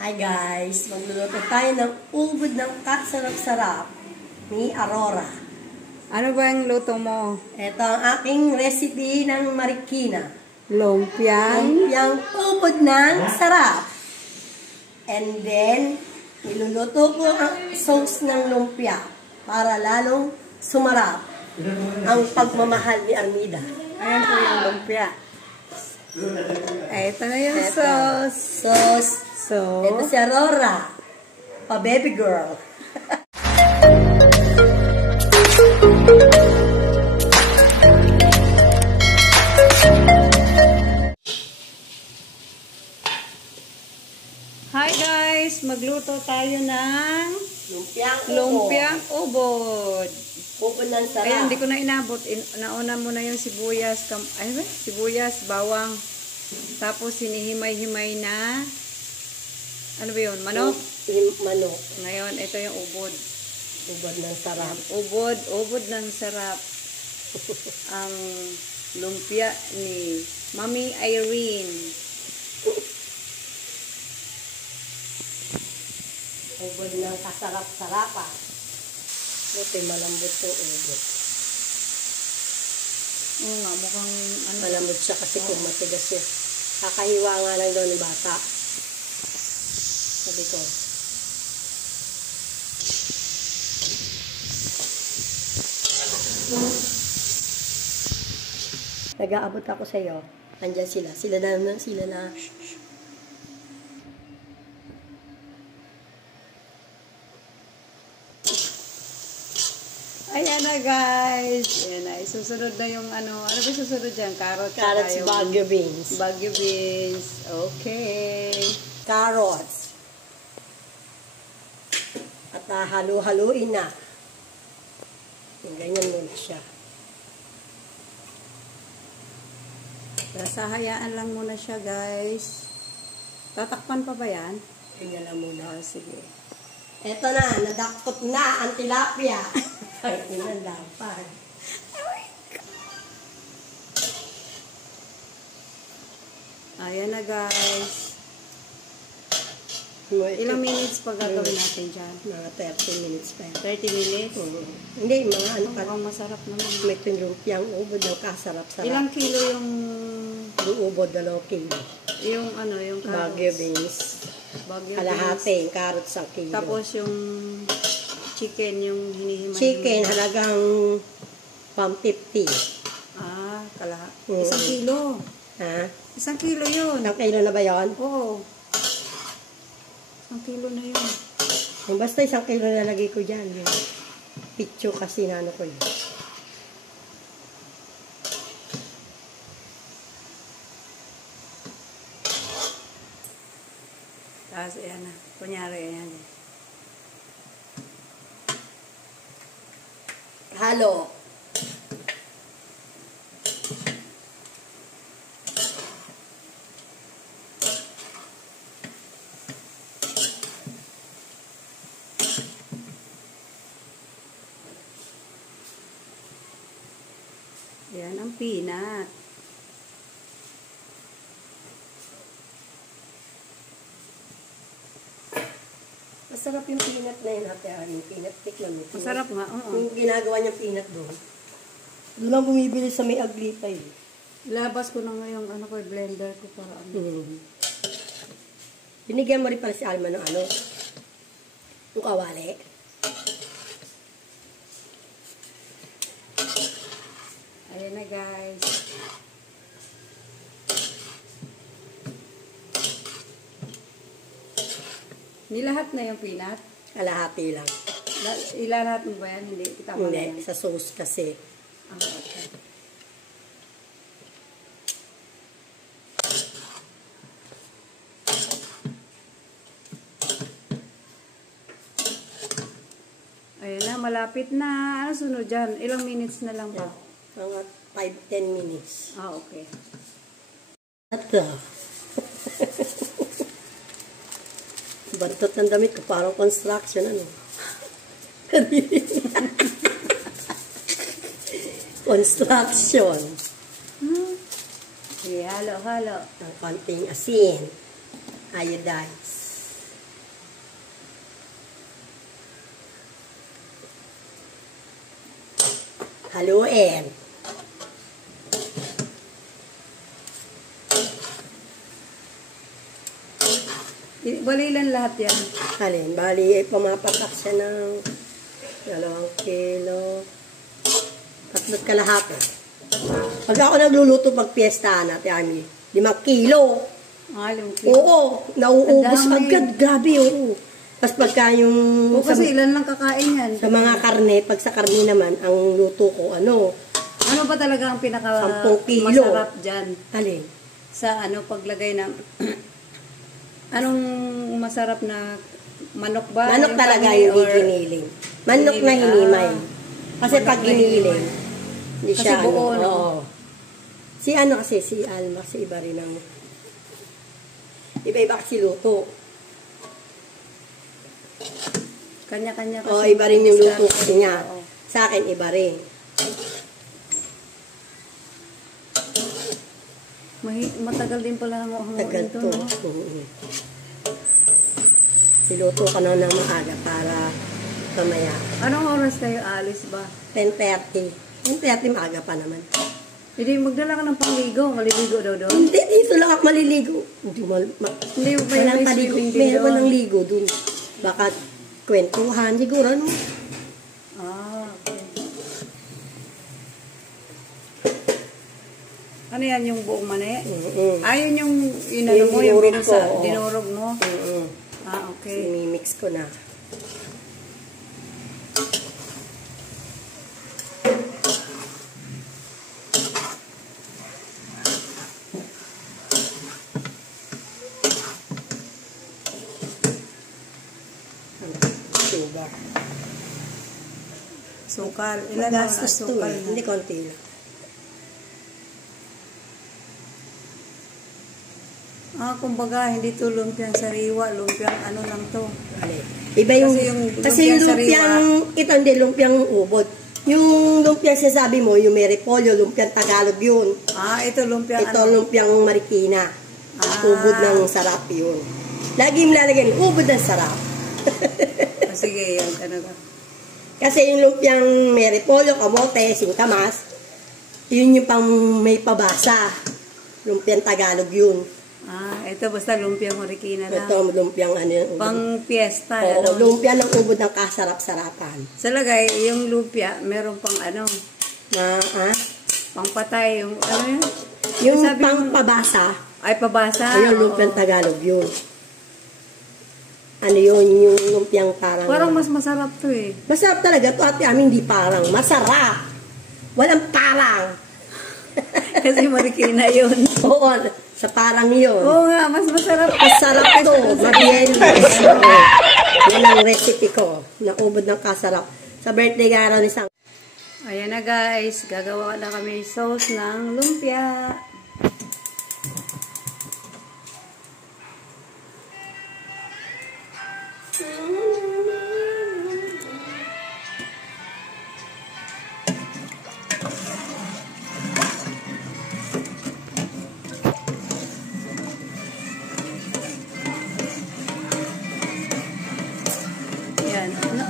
Hi guys! Magluluto tayo ng ubod ng kasarap-sarap ni Aurora. Ano ba yung luto mo? Ito ang aking recipe ng Marikina. Lumpiang? Lumpiang ubod ng sarap. And then, niluluto ko ang sauce ng lumpia para lalong sumarap ang pagmamahal ni Armida. Ayan po yung lumpia. Ito na yung sauce. So, ito si Aurora, pa-baby girl. hi guys! Magluto tayo ng lumpiang ubod. Ubod ng sarap. Ayan, hindi ko na inabot. Nauna mo na yung sibuyas, sibuyas, bawang. Tapos hinihimay-himay na ano ba yun? Manok? Manok. Ngayon, ito yung ubod. Ubod ng sarap. Ubod ng sarap. Ang lumpia ni Mami Irene. Ubod ng kasarap-sarapan. Buti malambot yung ubod. Oo nga, mukhang ano. Malambot siya kasi kung matigas siya. Kakahiwa nga lang daw ng bata. Sabi ko. Nag-aabot ako sa iyo. Nandiyan sila. Sila na. Ayan na guys. Ayan na. Susunod na yung ano. Ano ba susunod dyan? Carrots. Carrots, Baguio beans. Baguio beans. Okay. Carrots. At halu-haluin na. Yung ganyan muna siya. Nasa hayaan lang muna siya guys. Tatakpan pa ba yan? Ganyan lang muna. Oh, sige. Eto na, nadakot na ang tilapia. Ay, inandapan. Ayan na guys. Ilang minutes pa gagawin natin dyan? Mga 30 minutes pa. 30 minutes? Hindi, mga ano pa. Mukhang masarap naman. May lumpiang ubod ng kasarap-sarap. Ilang kilo yung ubod, 2 kilo. yung ano, yung carrots? Baguio beans. Baguio Kalahati, yung carrots ang kilo. Tapos yung chicken, yung hinihimay. Chicken, halagang 150. Ah, kalahati. 1 Mm. kilo. Ha? 1 kilo yun. 1 kilo na ba yun? Oo. 1 kilo na yun. Basta 1 kilo na lagay ko dyan. Pitcho kasi na ano ko yun. Tapos, ayan na. Kunyari, ayan. Halo. Ayan ang peanut. Masarap yung peanut na yun, Ate Arnie. Peanut tikman mo. Masarap nga, oo. Yung ginagawa niyang peanut doon. Doon lang bumibili sa may Aglipay. Ilabas ko na ngayong ano ko, blender ko para ano. Binigyan mo rin pala si Alma ng ano? Yung kawali. Ayan na guys. Nilahat na yung peanut? Kalahati lang. Ilalahat mo ba yan? Hindi. Tama na yan. Hindi, sa sauce kasi. Ah, okay. Ayan na, malapit na. Ano sunod dyan? Ilang minutes na lang pa? Mga 5-10 minutes. Ah, okay. At bantot ng damit ko, parang construction, ano. Construction. Halo. Ng konting asin. iodize. Haluin. Balilan lahat yan. Alin, bali, pumapatak siya ng 2 kilo. 3 kalahati. Pag ako nagluluto pag piyesta natin, Ami, 5 kilo. 5 kilo. Oo, nauubos agad. Grabe, oo. Tapos pagka yung... O kasi ilan lang kakain yan? Sa mga karne, pag sa karne naman, ang luto ko, ano ba talaga ang 10 kilo. masarap dyan? Alin? Sa paglagay ng... Anong masarap na manok ba? Manok talaga hindi giniling. Manok na hinimay. Kasi pag giniling, hindi kasi siya buo, no? Oo. Si Alma, si iba rin ang... Iba-iba kasi luto. Kanya-kanya kasi. Oo, iba rin yung luto kasi niya. Sa akin, iba rin. Matagal din pala ang Tagal ito, to. no? Niluto ka na ng maaga para kamaya. Anong oras kayo alis ba? 10:30. 10:30 maaga pa naman. Hindi, magdala ka ng pangligo. Maliligo daw doon. Hindi, dito lang ako maliligo. Hindi, Hindi, walang paligo. Meron ng ligo dun. Baka kwentuhan, siguro, no? Okay. Ano yan, yung buong mani? Ayun yung inano mo, yung binusa, dinurog mo? Okay. Mimix ko na. Sugar. Sukal. Ilan na sukal? Hindi, konti lang. Kumbaga, hindi to lumpiang sariwa, lumpiang ano lang to. Iba yung, kasi yung lumpiang, ito hindi, lumpiang ubod. Yung lumpiang sinasabi mo, yung may repolyo, lumpiang Tagalog yun. Ito lumpiang ito lumpiang Marikina. Ubod ng sarap yun. Lagi yung lalagyan, ubod ng sarap. Sige, yan, ano ba? Kasi yung lumpiang may repolyo, kamote, singkamas, yun yung pang may pabasa. Lumpiang Tagalog yun. Ito basta lumpiang Marikina lang. Ito, lumpiang ano yun. Pang piyesta. Oo, lumpia ng ubod ng kasarap-sarapan. Sa lagay, yung lumpia, meron pang ano? Pang patay, yung ano yun? Yung pang pabasa. Ay, pabasa? Ayun, lumpiang Tagalog yun. Ano yun, yung lumpiang parang... Parang mas masarap to eh. Masarap talaga to, ate amin, hindi parang. Masarap. Walang parang. Kasi Marikina yun. Oo, sa parang yun. Oo nga, mas masarap. Masarap to, mabiyel. Yan ang recipe ko, na ubod ng kasarap. Sa birthday nga raw ni Sang. Ayan na guys, gagawa na kami sauce ng lumpia.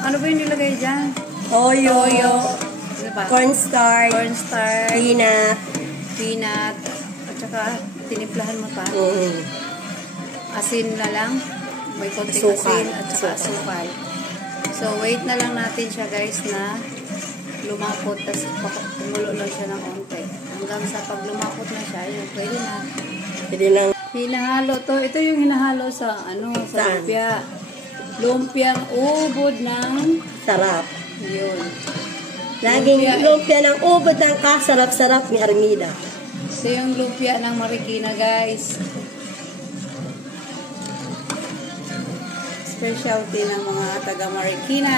Ano ba yung nilagay dyan? Toyo, Ano ba? cornstarch, peanut, at saka tinimplahan mo pa. Asin na lang. May konting asin at saka asukal. So, wait na lang natin siya guys na lumapot. Tapos kumulo lang siya ng onte. Hanggang sa pag lumapot na siya, yun, pwede na. Pwede lang. Hinahalo to. Ito yung hinahalo sa sa lumpia. Lumpiang ubod ng sarap. Yun. Laging lumpia ng ubod ng kasarap-sarap ni Armida. Ito yung lumpia ng Marikina, guys. Specialty ng mga taga Marikina.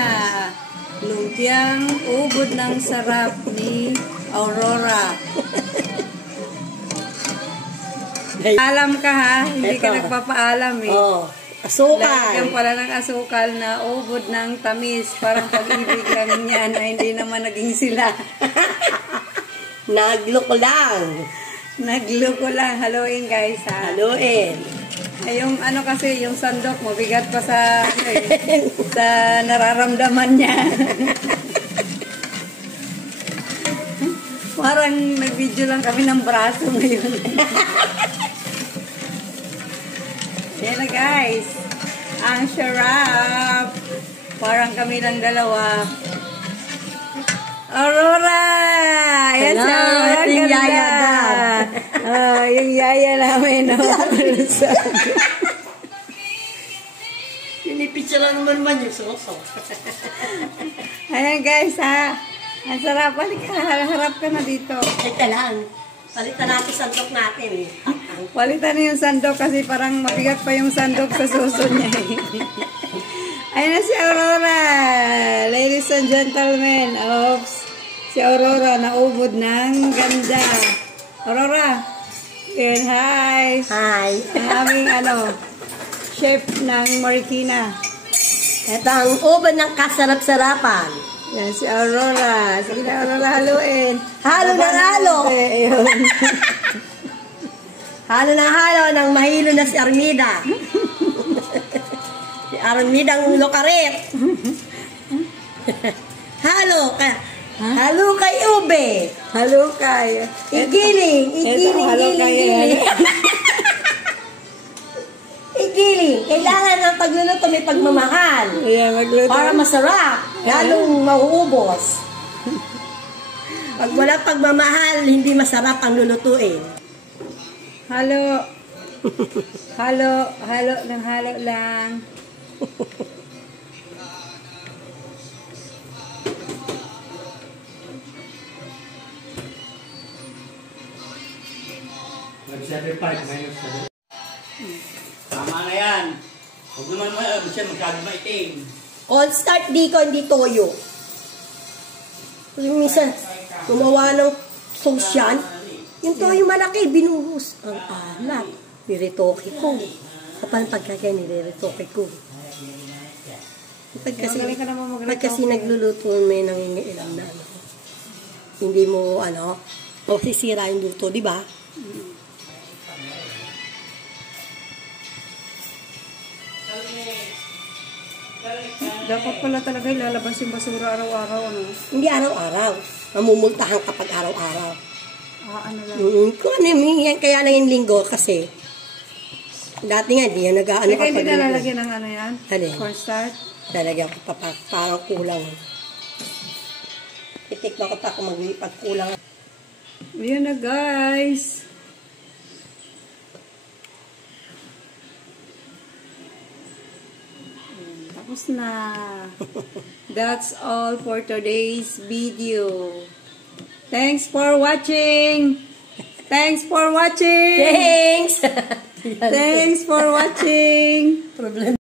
Lumpiang ubod ng sarap ni Aurora. Alam ka ha? Hindi ka nagpapaalam eh. Oo. Asukal. Lagyan pala ng asukal na ubod ng tamis. Parang pag-ibig lang niya na hindi naman naging sila. Nagloko lang. Nagloko lang. Haluin guys ha. Haluin. Eh, yung ano kasi, yung sandok, mabigat pa sa, sa nararamdaman niya. Parang nag-video lang kami ng braso ngayon. Yan na guys. Ang sarap. Parang kami lang dalawa. Aurora! Ayan si Aurora. Yung yaya yung yaya namin. Pinipicture lang naman yung suso. Ayan guys ha. Ang sarap. Balik ka. Harap ka na dito. Ito lang. Palitan natin sandok natin. Palitan na yung sandok kasi parang mabigat pa yung sandok sa suso niya. Ayan na si Aurora. Ladies and gentlemen. Oops. Si Aurora naubod ng ganda. Aurora. Ayan, hi. Hi. Ang aming chef ng Marikina. Ito ang uban ng kasarap-sarapan. Yan si Aurora. Sige na Aurora, haluin. Halo ng halo. Ayun. Halo ng halo ng mahilo na si Armida. Si Armida ang lokaret. Halo ka. Halo kay ube. Halo kay. Igiling. Igiling. Kailangan ng pagluluto may pagmamahal. Ayan, magluto. Para masarap. Lalong mauubos. Pag wala pagmamahal, hindi masarap ang lulutuin. Halo. Halo lang. Tama na yan. Huwag naman siya masyado maitim. All start di ko, hindi toyo. Kasi minsan, gumawa ng sauce yan. Yung toyo malaki, binuhos. Ang alat. Niritoke ko. Kapag pagkakaya niritoke ko. Pag kasi nagluluto, may nangingiilam na hindi mo, sisira yung luto, di ba? Dapat pala talaga ilalabas yung basura araw-araw, Hindi araw-araw. Mamumultahan kapag araw-araw. Ano lang. Kung ano yan, kaya lang yung linggo kasi dati nga, di yan nag-ano Teka, hindi nalalagyan ng yan? Alin? Cornstarch? Lalagyan ko pa parang kulang. Titikman ko pa kung pag kulang. Ayan na guys. Tapos na. That's all for today's video. Thanks for watching. Thanks for watching. Thanks! Thanks for watching. Problem.